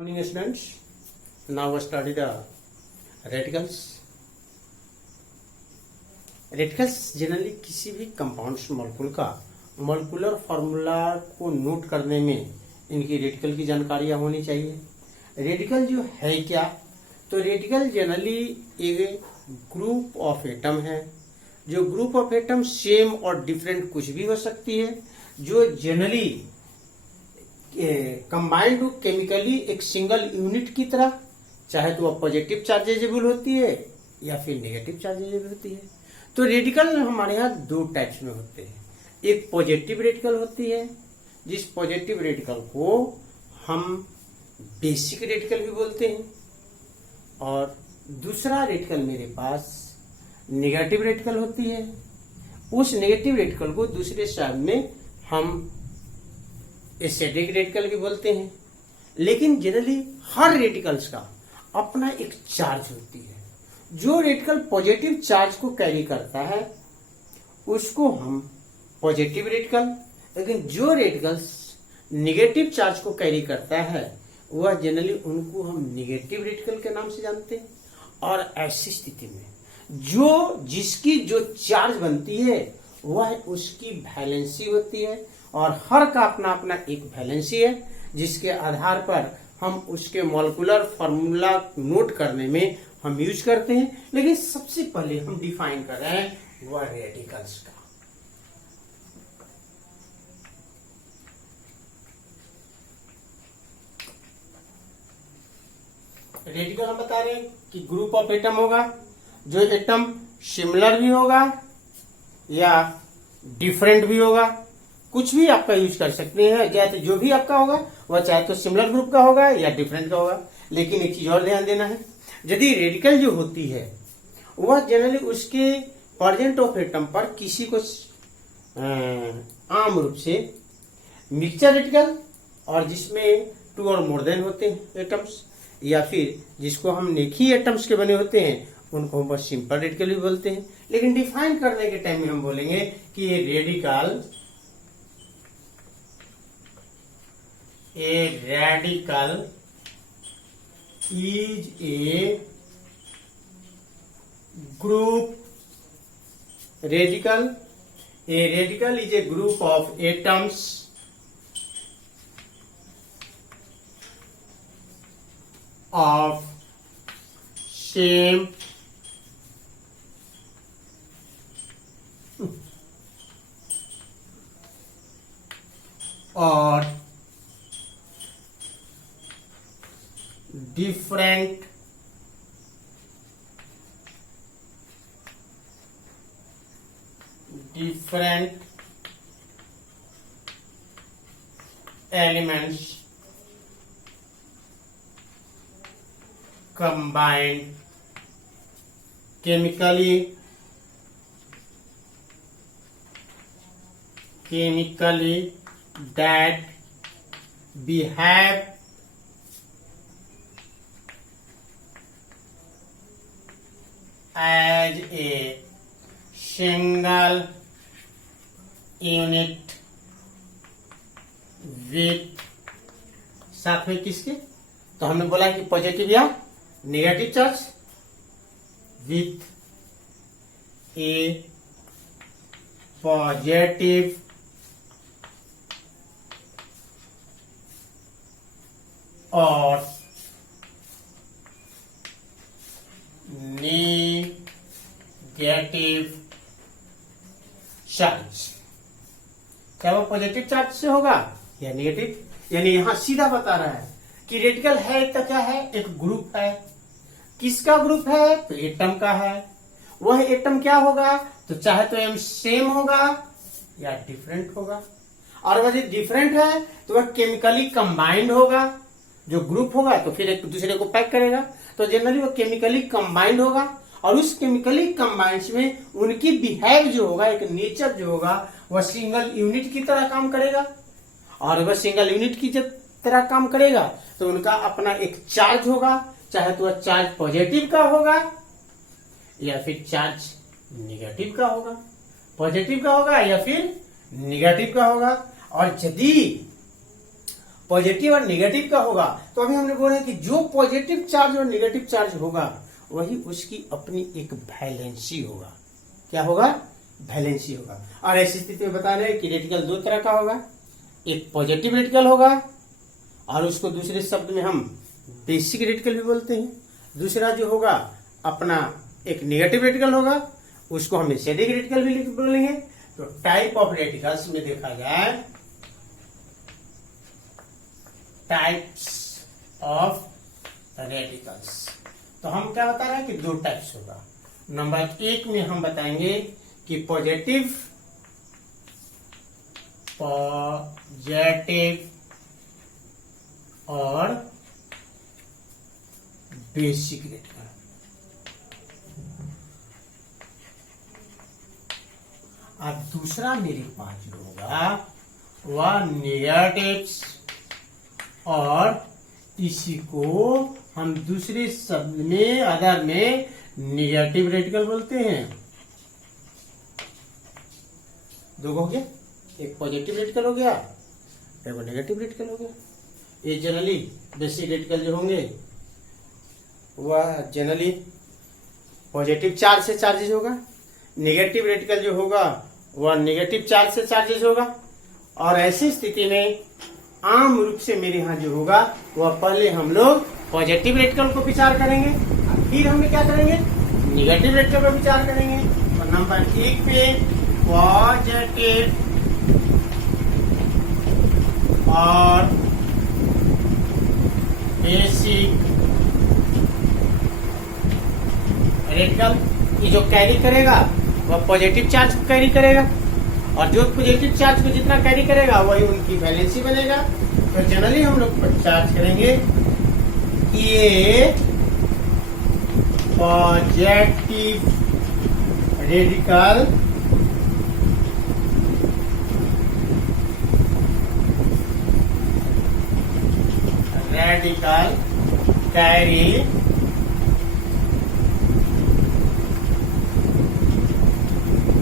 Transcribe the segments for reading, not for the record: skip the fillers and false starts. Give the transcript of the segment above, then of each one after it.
Morning students, now we study the radicals. Radicals generally किसी भी compounds molecule का molecular formula को note करने में इनकी रेडिकल की जानकारियां होनी चाहिए। रेडिकल जो है क्या, तो रेडिकल जनरली एक ग्रुप ऑफ एटम है। जो ग्रुप ऑफ एटम सेम और डिफरेंट कुछ भी हो सकती है, जो जनरली कंबाइंड केमिकली एक सिंगल यूनिट की तरह, चाहे तो वह पॉजिटिव चार्जेजेबल होती है या फिर नेगेटिव चार्जेजेबल होती है। तो रेडिकल हमारे यहाँ दो टाइप्स में होते हैं। एक पॉजिटिव रेडिकल होती है, जिस पॉजिटिव रेडिकल को हम बेसिक रेडिकल भी बोलते हैं, और दूसरा रेडिकल मेरे पास नेगेटिव रेडिकल होती है। उस नेगेटिव रेडिकल को दूसरे शब्द में हम एसिडिक रेडिकल भी बोलते हैं। लेकिन जनरली हर रेडिकल्स का अपना एक चार्ज होती है। जो रेडिकल पॉजिटिव चार्ज को कैरी करता है उसको हम पॉजिटिव रेडिकल, लेकिन जो रेडिकल्स निगेटिव चार्ज को कैरी करता है वह जनरली उनको हम निगेटिव रेडिकल के नाम से जानते हैं। और ऐसी स्थिति में जिसकी जो चार्ज बनती है वह उसकी वैलेंसी होती है, और हर का अपना अपना एक वैलेंसी है, जिसके आधार पर हम उसके मॉलिक्यूलर फार्मूला नोट करने में हम यूज करते हैं। लेकिन सबसे पहले हम डिफाइन कर रहे हैं वह रेडिकल्स का। रेडिकल हम बता रहे हैं कि ग्रुप ऑफ एटम होगा, जो एटम सिमिलर भी होगा या डिफरेंट भी होगा, कुछ भी आपका यूज कर सकते हैं। चाहे तो जो भी आपका होगा वह चाहे तो सिमिलर ग्रुप का होगा या डिफरेंट का होगा। लेकिन एक चीज और ध्यान देना है, यदि रेडिकल जो होती है वह जनरली उसके प्रेजेंट ऑफ एटम पर किसी को आम रूप से मिक्सचर रेडिकल, और जिसमें टू और मोर देन होते हैं एटम्स, या फिर जिसको हम एक ही एटम्स के बने होते हैं उनको हम बस सिंपल रेडिकल भी बोलते हैं। लेकिन डिफाइन करने के टाइम में हम बोलेंगे कि ये radical is a group radical. A radical is a group of atoms of same or different elements combined chemically that behave as a single unit with, साथ में किसके, तो हमने बोला कि पॉजिटिव या negative charge, with A positive और negative charge. क्या वो पॉजिटिव चार्ज से होगा या नेगेटिव? यानी यहां सीधा बता रहा है कि रेडिकल है तो क्या है, एक ग्रुप है। किसका ग्रुप है? तो एटम का है। वह एटम क्या होगा, तो चाहे तो एम सेम होगा या डिफरेंट होगा, और वह डिफरेंट है तो वह केमिकली कंबाइंड होगा। जो ग्रुप होगा तो फिर एक दूसरे को पैक करेगा, तो जनरली वो केमिकली कंबाइंड होगा, और उस केमिकली कंबाइंड में उनकी बिहेव जो होगा, एक नेचर जो होगा, वह सिंगल यूनिट की तरह काम करेगा। और वह सिंगल यूनिट की जब तरह काम करेगा तो उनका अपना एक चार्ज होगा, चाहे तो वह चार्ज पॉजिटिव का होगा या फिर चार्ज निगेटिव का होगा, पॉजिटिव का होगा या फिर निगेटिव का होगा। और यदि पॉजिटिव और नेगेटिव का होगा। तो अभी हमने बोला कि जो पॉजिटिव चार्ज और नेगेटिव चार्ज होगा वही उसकी अपनी एक वैलेंसी होगा। क्या होगा? वैलेंसी होगा। और ऐसी स्थिति में बता रहे हैं कि रेडिकल दो तरह का होगा, एक पॉजिटिव रेडिकल होगा और उसको दूसरे शब्द में हम बेसिक रेडिकल भी बोलते हैं। दूसरा जो होगा अपना एक नेगेटिव रेडिकल होगा, उसको हम एसिडिक रेडिकल भी बोलेंगे। तो टाइप ऑफ रेडिकल्स में देखा जाए, टाइप्स ऑफ रेडिकल्स, तो हम क्या बता रहे हैं कि दो टाइप्स होगा। नंबर एक में हम बताएंगे कि पॉजिटिव और बेसिक रेडिकल। और दूसरा मेरे पास जो होगा वह नेगेटिव्स, और इसी को हम दूसरे शब्द में अदर में नेगेटिव रेडिकल बोलते हैं। दो हो गया, एक पॉजिटिव रेडिकल हो गया, एक नेगेटिव रेडिकल हो गया। ये जनरली बेसिक रेडिकल जो होंगे वह जनरली पॉजिटिव चार्ज से चार्जेज होगा, नेगेटिव रेडिकल जो होगा वह नेगेटिव चार्ज से चार्जेज होगा। और ऐसी स्थिति में आम रूप से मेरे यहाँ जो होगा वह पहले हम लोग पॉजिटिव रेडिकल को विचार करेंगे, फिर हम क्या करेंगे? नेगेटिव रेडिकल पर विचार करेंगे। तो नंबर एक पे पॉजिटिव और बेसिक रेडिकल, ये जो कैरी करेगा वह पॉजिटिव चार्ज को कैरी करेगा, और जो पॉजिटिव चार्ज को जितना कैरी करेगा वही उनकी वैलेंसी बनेगा। तो जनरली हम लोग चार्ज करेंगे कि ये पॉजिटिव रेडिकल कैरी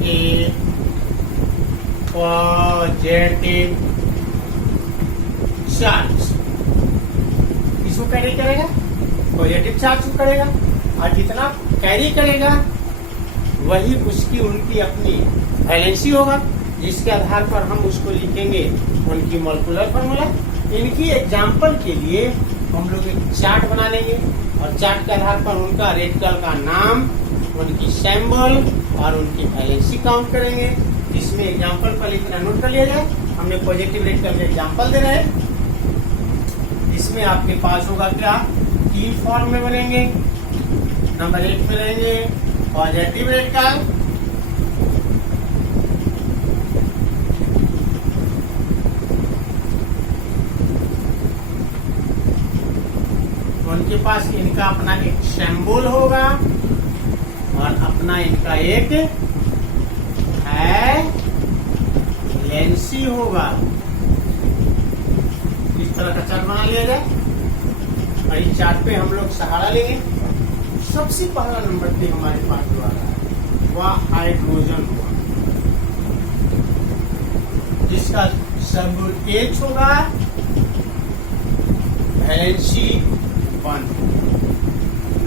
ए पॉजिटिव चार्ज, इसको कैरी करेगा, पॉजिटिव चार्ज को करेगा, और जितना कैरी करेगा वही उसकी उनकी अपनी वैलेंसी होगा, जिसके आधार पर हम उसको लिखेंगे उनकी मॉलिक्यूलर फार्मूला। इनकी एग्जाम्पल के लिए हम लोग एक चार्ट बना लेंगे, और चार्ट के आधार पर उनका रेडिकल का नाम, उनकी सिंबल और उनकी वैलेंसी काउंट करेंगे। इसमें एग्जाम्पल पर लिखना नोट कर लिया जाए। हमने पॉजिटिव रेडिकल के एग्जाम्पल दे रहे हैं। इसमें आपके पास होगा क्या? तीन फॉर्म में बनेंगे। नंबर एक में रहेंगे पॉजिटिव रेडिकल, उनके पास इनका अपना एक सिंबल होगा और अपना इनका एक वैलेंसी होगा। इस तरह का चार्ट बना लिया जाए, और इस चार्ट पे हम लोग सहारा लेंगे। सबसे पहला नंबर पे हमारे पास जो आ रहा है वह हाइड्रोजन होगा, जिसका सिंबल H होगा, वैलेंसी 1।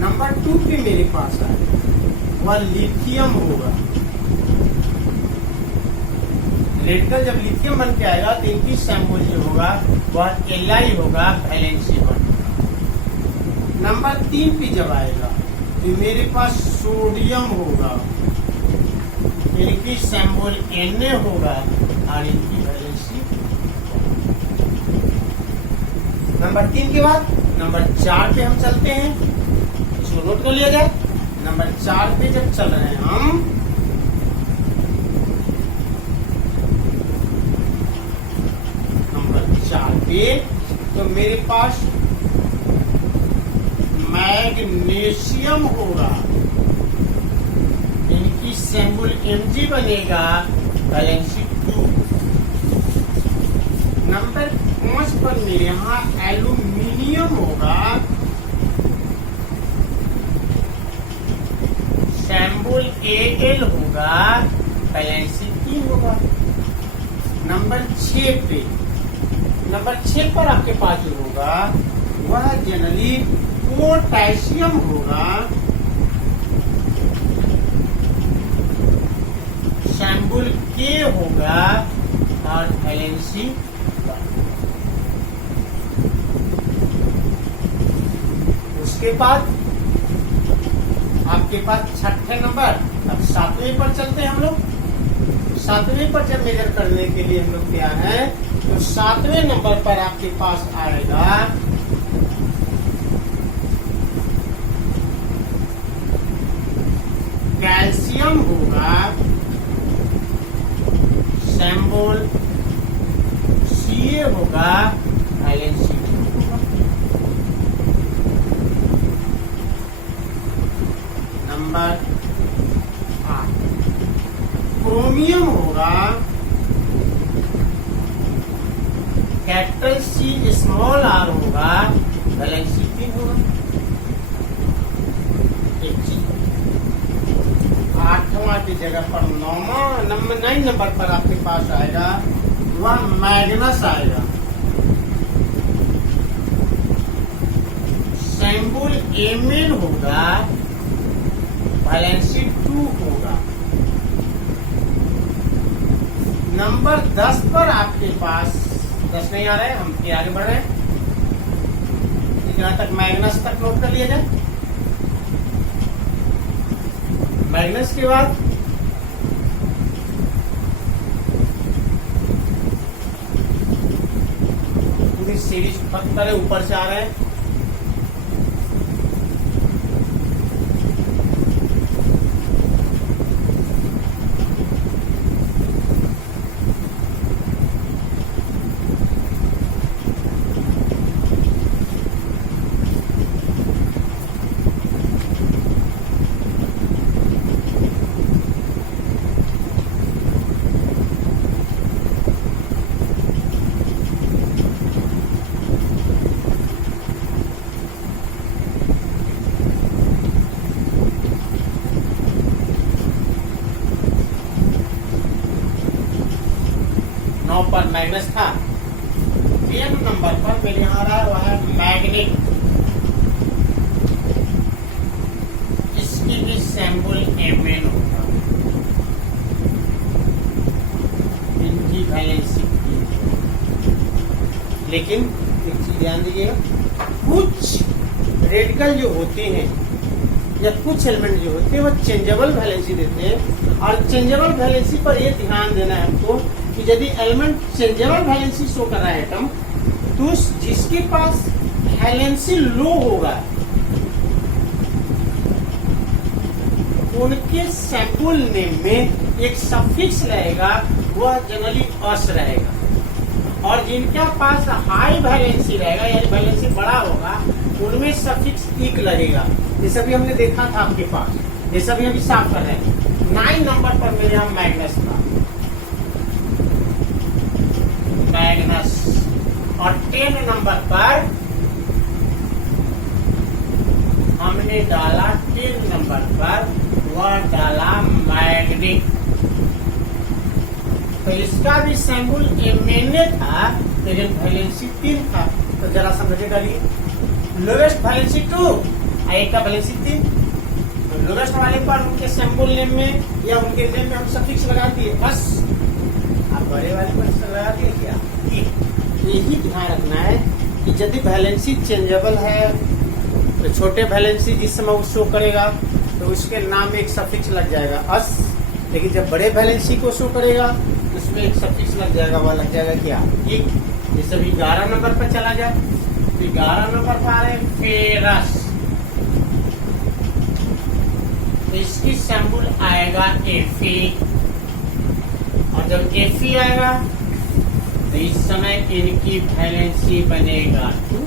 नंबर 2 पे मेरे पास है वह लिथियम होगा। रेडिकल जब लिथियम बन के आएगा तो इनकी सिंबल जो होगा वह Li होगा, वैलेंसी 1। नंबर 3 पे जब आएगा तो मेरे पास सोडियम होगा, इनकी सिंबल Na होगा और इनकी वैलेंसी। नंबर 3 के बाद नंबर 4 पे हम चलते हैं, इसको नोट कर लिया जाए। नंबर 4 पे जब चल रहे हैं हम, नंबर 4 पे तो मेरे पास मैग्नीशियम होगा, इनकी सिंबल Mg बनेगा, वैलेंसी 2। नंबर 5 पर मेरे यहाँ एल्यूमिनियम होगा, सिंबल Al होगा, वैलेंसी 3 होगा। नंबर 6 पे नंबर 6 पर आपके पास जो होगा वह जनरली पोटेशियम होगा, सैंबुल के होगा और वैलेंसी। उसके बाद आपके पास छठे नंबर, अब 7वें पर चलते हैं हम लोग। 7वें पर जब मेजर करने के लिए हम लोग क्या है, तो 7वें नंबर पर आपके पास आएगा कैल्शियम होगा, सैंबुल Ca होगा, वैलेंसी होगा। नंबर 8 क्रोमियम होगा, कैपिटल C स्मॉल r होगा, वैलेंसी 3 होगा। एक चीज 8वां की जगह पर 9 नंबर पर आपके पास आएगा वह मैग्नस आएगा, सैंबुल Mn होगा, वैलेंसी 2 होगा। नंबर 10 पर आपके पास 10 नहीं आ रहा है, हम आगे बढ़ रहे हैं, जहां तक मैग्नस तक नोट कर लिया जाए। मैग्नस के बाद पूरी सीरीज पत्थर ऊपर से आ रहे हैं। पर मैग्नस था। 10 नंबर पर मेरे यहाँ आ रहा है वह है मैग्नेट, इसकी भी सैंबुल Mn होगा, इनकी वैलेंसी। लेकिन एक चीज ध्यान दीजिएगा, कुछ रेडिकल जो होते हैं या कुछ एलिमेंट जो होते हैं वह चेंजेबल वैलेंसी देते हैं, और चेंजेबल वैलेंसी पर यह ध्यान देना है हमको कि यदि एलिमेंट चेंजेबल वैलेंसी शो कर रहा है एटम, तो जिसके पास वैलेंसी लो होगा उनके सैंपल नेम में एक सफिक्स रहेगा, वह जनरली अस रहेगा, और जिनके पास हाई वैलेंसी रहेगा यानी वैलेंसी बड़ा होगा उनमें सफिक्स इक लगेगा। ये सभी हमने देखा था आपके पास, ये सभी अभी साफ कर रहे हैं। 9 नंबर पर मेरे यहाँ मैग्नस था, मैग्नस, और 10 नंबर पर हमने डाला 10 नंबर पर वह डाला मैग्नेट। तो इसका भी सैंबुल Mn था लेकिन वैलेंसी 3 था। तो जरा समझे डालिए, लोवेस्ट वैलेंसी 2 और एक का वैलेंसी 3। तो लोवेस्ट वाले पर उनके सैंबुल नेम में या उनके नेम में हम सफिक्स लगा दिए बस। आप बड़े वाले पर लगा दिए क्या? यही ध्यान रखना है कि यदि वैलेंसी चेंजेबल है तो छोटे वैलेंसी जिस समय वो शो करेगा तो उसके नाम में एक सफिक्स लग जाएगा अस, लेकिन जब बड़े वैलेंसी को शो करेगा उसमें एक सफिक्स लग जाएगा, वह लग जाएगा क्या? एक। जैसे अभी 11 नंबर पर चला जाए तो 11 नंबर पर आ रहे फेरस, तो इसकी सैंपल आएगा Fe, और जब Fe आएगा तो इस समय इनकी वैलेंसी बनेगा 2।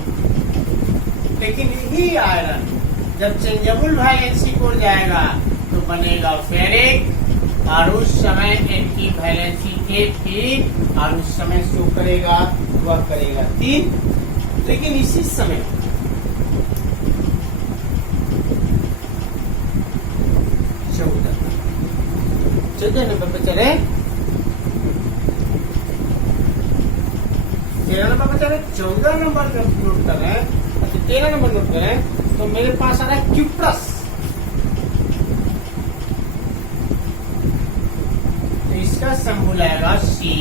लेकिन यही आयरन जब चेंजेबल वैलेंसी को जाएगा तो बनेगा फेरिक, और उस समय इनकी वैलेंसी 1 थी और उस समय शो करेगा वह करेगा 3। लेकिन इसी समय चौदह नंबर पर चले 13 नंबर बचा रहे, 14 नंबर जब नोट कर रहे हैं, अच्छा 13 नंबर नोट कर रहे हैं, तो मेरे पास आ रहा है क्यूप्रस। तो इसका सिंबल आएगा Cu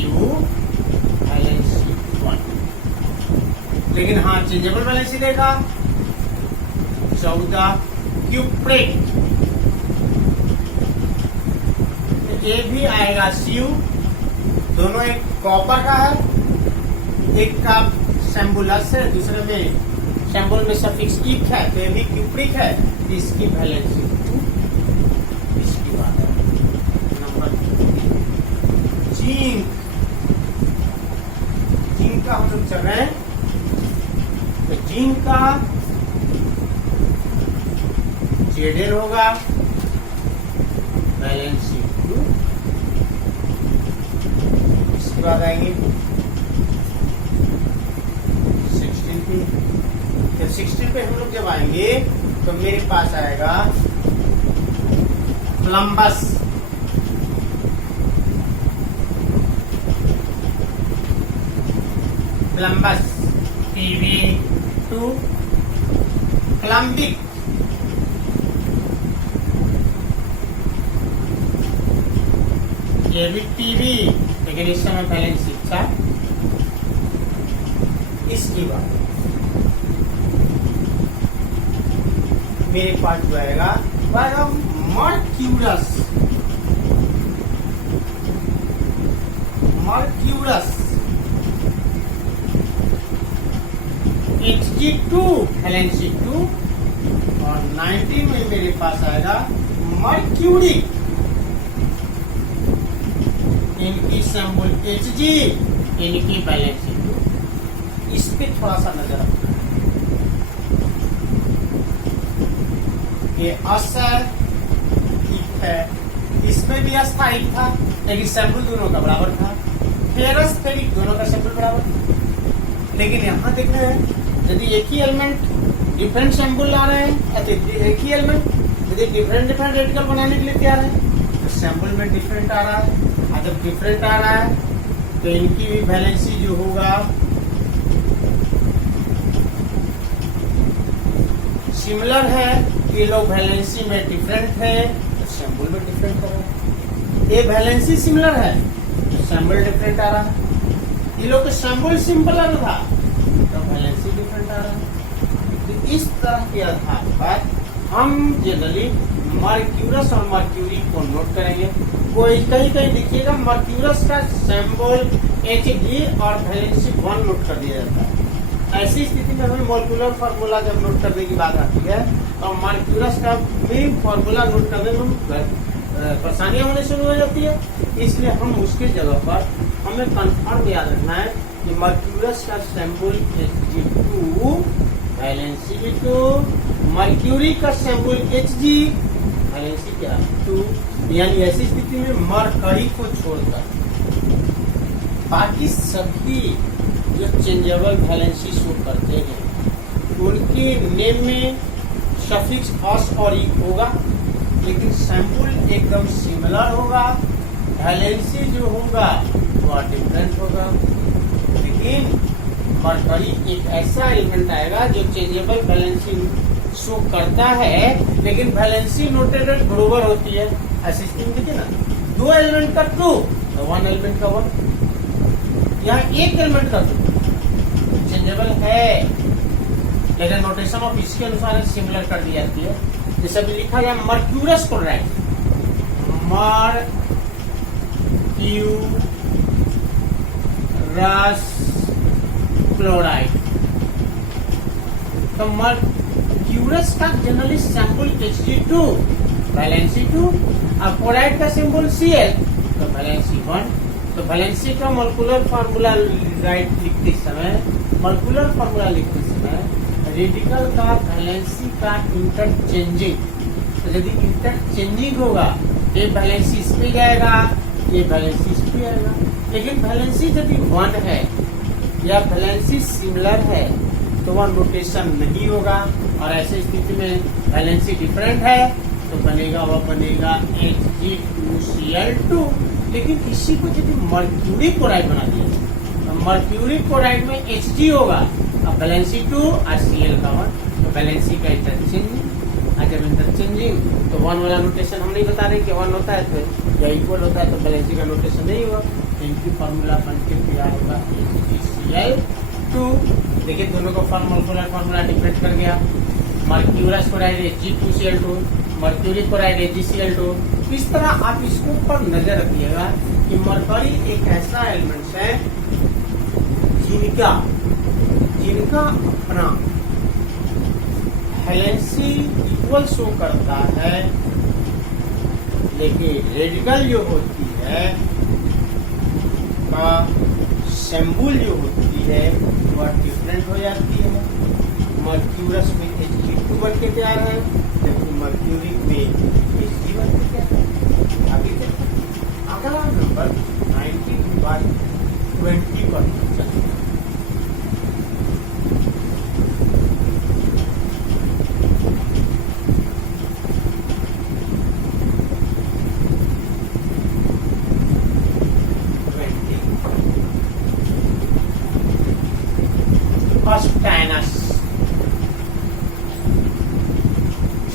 Valen-C1। लेकिन हाँ चेंजेबल वैलेंसी देगा 14 क्यूप्रेट, ये भी आएगा Cu। दोनों एक कॉपर का है, एक का सैम्बुलस है, दूसरे में सैम्बुल में सफिक्स इक है, तो ये भी क्यूप्रिक है, इसकी वैलेंसी 2। इसकी बात है नंबर 2 जिंक। जिंक का हम लोग चल रहे हैं, तो जिंक का Zl होगा वैलेंसी 2। इसके बाद आएंगे 16 पे। जब 16 पे हम लोग जब आएंगे तो मेरे पास आएगा प्लम्बस। प्लम्बस Pb2 प्लम्बिक ये भी टीवी, लेकिन इस समय वैलेंसी 4। इसकी बात मेरे पास जो आएगा मर्क्यूरस। मर्क्यूरस Hg2 वैलेंसी 2, और 19 में मेरे पास आएगा मर्क्यूरी। इनकी सिंबल Hg, इनकी वैलेंसी 2। इस पे थोड़ा सा नजर रखना है। ये अस्थायिक है, इसमें भी अस्थायिक था, लेकिन सिंबल दोनों का बराबर था। फेरस फेरिक दोनों का सिंबल बराबर था। लेकिन यहाँ देख रहे हैं यदि एक ही एलिमेंट डिफरेंट सिंबल ला रहे हैं, एक ही एलिमेंट यदि डिफरेंट डिफरेंट रेडिकल बनाने के लिए तैयार है, तो सिंबल में डिफरेंट आ रहा है। जब डिफरेंट आ रहा है तो इनकी भी वैलेंसी जो होगा सिमिलर है। ये लोग वैलेंसी में डिफरेंट है तो सिंबल में डिफरेंट आ रहा है। ये वैलेंसी सिमिलर है तो सिंबल डिफरेंट आ रहा है। ये लोग का सिंबल सिमिलर था तो वैलेंसी डिफरेंट आ रहा है। तो इस तरह के आधार पर हम जनरली मर्क्यूरस और मर्क्यूरी को नोट करेंगे। कोई कहीं कहीं देखिएगा मर्क्यूरस का सिंबल Hg और वैलेंसी 1 नोट कर दिया जाता है। ऐसी स्थिति में हमें मॉलिक्यूलर फार्मूला जब नोट करने की बात आती है तो मर्क्यूरस का भी फार्मूला नोट करने में परेशानियां होने शुरू हो जाती है। इसलिए हम उसकी जगह पर हमें कंफर्म याद रखना है कि मर्क्यूरस का सिंबल Hg2 वैलेंसी भी 2, मर्क्यूरी का सिंबल Hg वैलेंसी क्या 2। यानी ऐसी स्थिति में मरकरी को छोड़कर बाकी सभी जो चेंजेबल वैलेंसी शो करते हैं उनके नेम में सफिक्स अस और इक होगा, लेकिन सिंबल एकदम सिमिलर होगा। वैलेंसी जो होगा वह डिफरेंट होगा। लेकिन मरकरी एक ऐसा एलिमेंट आएगा जो चेंजेबल वैलेंसी शो करता है, लेकिन वैलेंसी नोटेड बराबर होती है। ऐसी स्थिति देखिए ना, 2 एलिमेंट का 2 तो 1 एलिमेंट का 1। यहाँ 1 एलिमेंट का 2 चेंजेबल है, लेकिन नोटेशन ऑफ इसके अनुसार सिमिलर कर दी जाती है। जैसे भी लिखा गया मर्क्यूरस क्लोराइड, मर्क्यूरस क्लोराइड, तो मर्क्यूरस का जनरली सिंबल Hg2 वैलेंसी 2 और क्लोराइड का सिंबल Cl तो वैलेंसी 1। तो वैलेंसी का मॉलिक्यूलर फार्मूला राइट लिखते समय, मॉलिक्यूलर फार्मूला लिखते समय रेडिकल का वैलेंसी का इंटरचेंजिंग, तो यदि इंटरचेंजिंग होगा ये वैलेंसी इस पे जाएगा, ये वैलेंसी इस पे आएगा। लेकिन वैलेंसी यदि 1 है या वैलेंसी सिमिलर है तो वह नोटेशन नहीं होगा, और ऐसी स्थिति में वैलेंसी डिफरेंट है तो बनेगा Hg2Cl2। लेकिन इसी को यदि मर्क्यूरी क्लोराइड बना दिया तो मर्क्यूरी क्लोराइड में Hg होगा, अब वैलेंसी 2 और Cl का 1, तो वैलेंसी का इंटरचेंजिंग। और जब इंटरचेंजिंग तो 1 वाला नोटेशन हम नहीं बता रहे कि 1 होता है तो या इक्वल होता है, तो वैलेंसी का नोटेशन नहीं होगा। इनकी फार्मूला बन के तैयार होगा HgCl2। देखिए दोनों का फार्मूला डिफरेंट कर गया। Mercurous chloride Hg2Cl2, mercury chloride HgCl2। इस तरह आप इसको पर नजर रखिएगा कि मरकरी एक ऐसा एलिमेंट है जिनका अपना वैलेंसी इक्वल शो करता है, लेकिन रेडिकल जो होती है का सिंबल जो होती है वह डिफरेंट हो जाती है। मर्क्यूरस में Hg2 बन के तैयार है, जबकि मर्क्यूरी में Hg बन के तैयार है। आगे अगला नंबर 19/20 पर चलते हैं।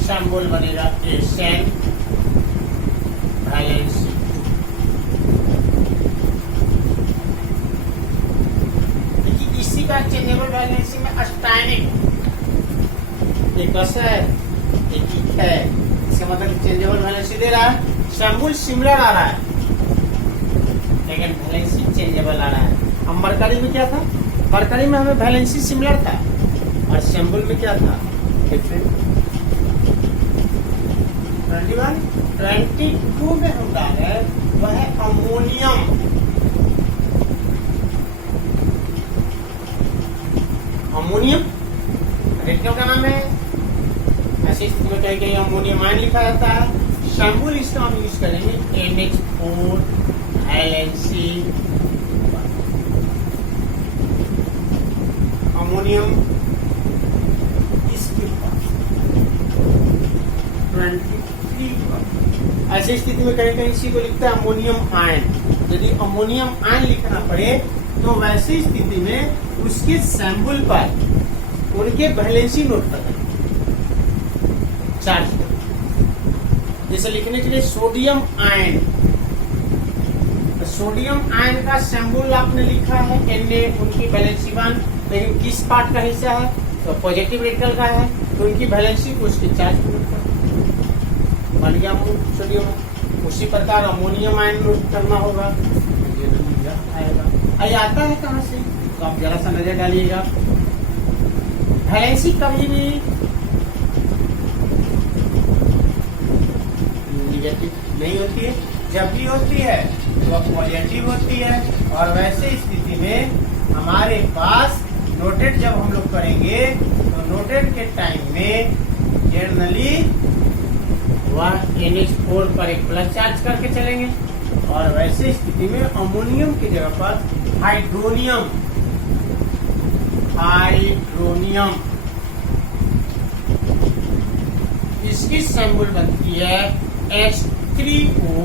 सिंबल बनेगा एसएन वैलेंसी 2। देखिए इसी का चेंजेबल वैलेंसी में अस्टायनिक एक है, एक है, इसका मतलब चेंजेबल वैलेंसी दे रहा है, सिंबल सिमिलर आ रहा है लेकिन वैलेंसी चेंजेबल आ रहा है। अब मरकरी में क्या था, मरकरी में हमें वैलेंसी सिमिलर था और सिंबल में क्या था, डिफरेंट। 22 में हम डाले वह है अमोनियम। अमोनियम रेडिकल का नाम है, ऐसे स्थिति में कहीं कहीं अमोनियम आयन लिखा जाता है। सिंबल इसका हम यूज करेंगे NH4 वैलेंसी। अमोनियम इसके पास 23। ऐसी स्थिति में कहीं कहीं इसी को लिखता है अमोनियम आयन। यदि अमोनियम आयन लिखना पड़े तो वैसी स्थिति में उसके सैंपल पर उनके वैलेंसी नोट करें चार्ज। जैसे लिखने के लिए सोडियम आयन, तो सोडियम आयन का सैंपल आपने लिखा है Na, उनकी वैलेंसी 1, लेकिन किस पार्ट का हिस्सा है, तो पॉजिटिव रेडिकल का है, तो उनकी वैलेंसी को उसके चार्ज पर नोट करें, बन गया सोडियम। उसी प्रकार अमोनियम आयन नोट करना होगा, आएगा। ये आता है कहाँ से, तो आप जरा सा नजर डालिएगा। वैलेंसी कभी भी निगेटिव नहीं होती है, जब भी होती है तो वह पॉजिटिव होती है। और वैसे स्थिति में हमारे पास नोटेट जब हम लोग करेंगे तो नोटेट के टाइम में जनरली वह NH4 पर एक प्लस चार्ज करके चलेंगे, और वैसे स्थिति में अमोनियम की जगह पर हाइड्रोनियम इसकी सिंबल बनती है H3O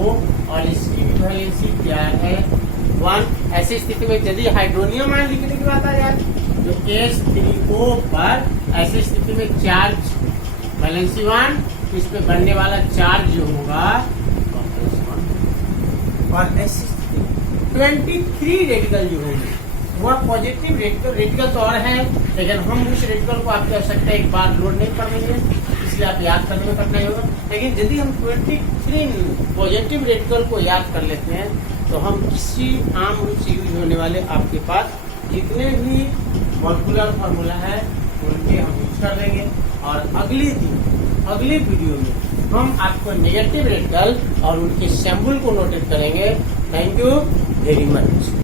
और इसकी भी वैलेंसी क्या है 1। ऐसी स्थिति में यदि हाइड्रोनियम आयन लिखने की बात आ जाए तो H3O पर ऐसी स्थिति में चार्ज वैलेंसी 1, इस पे बनने वाला चार्ज जो होगा और ऐसी स्थिति 23 रेडिकल जो होंगे वह पॉजिटिव रेडिकल तो और है, लेकिन हम उस रेडिकल को आपकी आवश्यकता एक बार लोड नहीं कर देंगे, इसलिए आप याद करने में कठिनाई होगा। लेकिन यदि हम 23 पॉजिटिव रेडिकल को याद कर लेते हैं तो हम किसी आम रूप से यूज होने वाले आपके पास जितने भी मॉलिक्यूलर फार्मूला है उनके हम यूज कर लेंगे। और अगले वीडियो में हम आपको नेगेटिव रेडिकल और उनके सिंबल को नोटेट करेंगे। Thank you very much.